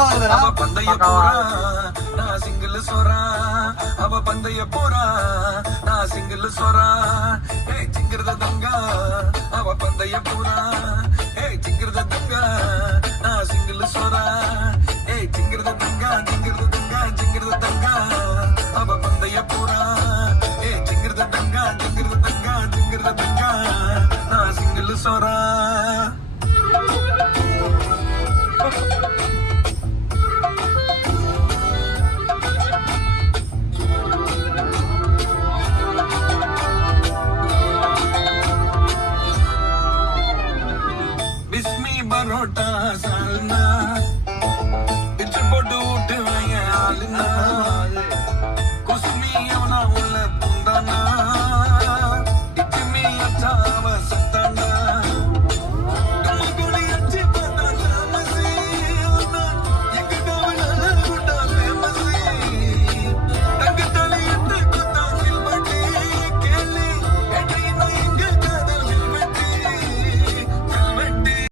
அவ பந்தய போறா நான் சிங்கிள் சோறா அவ பந்தய போறா நான் சிங்கிள் சோறா ஏய் சிங்கிறத தங்கா அவ பந்தய போறா ஏய் சிங்கிறத தங்கா நான் சிங்கிள் சோறா ஏய் சிங்கிறத தங்கா சிங்கிறத தங்கா சிங்கிறத தங்கா அவ பந்தய போறா ஏய் சிங்கிறத தங்கா சிங்கிறத தங்கா சிங்கிறத தங்கா நான் சிங்கிள் சோறா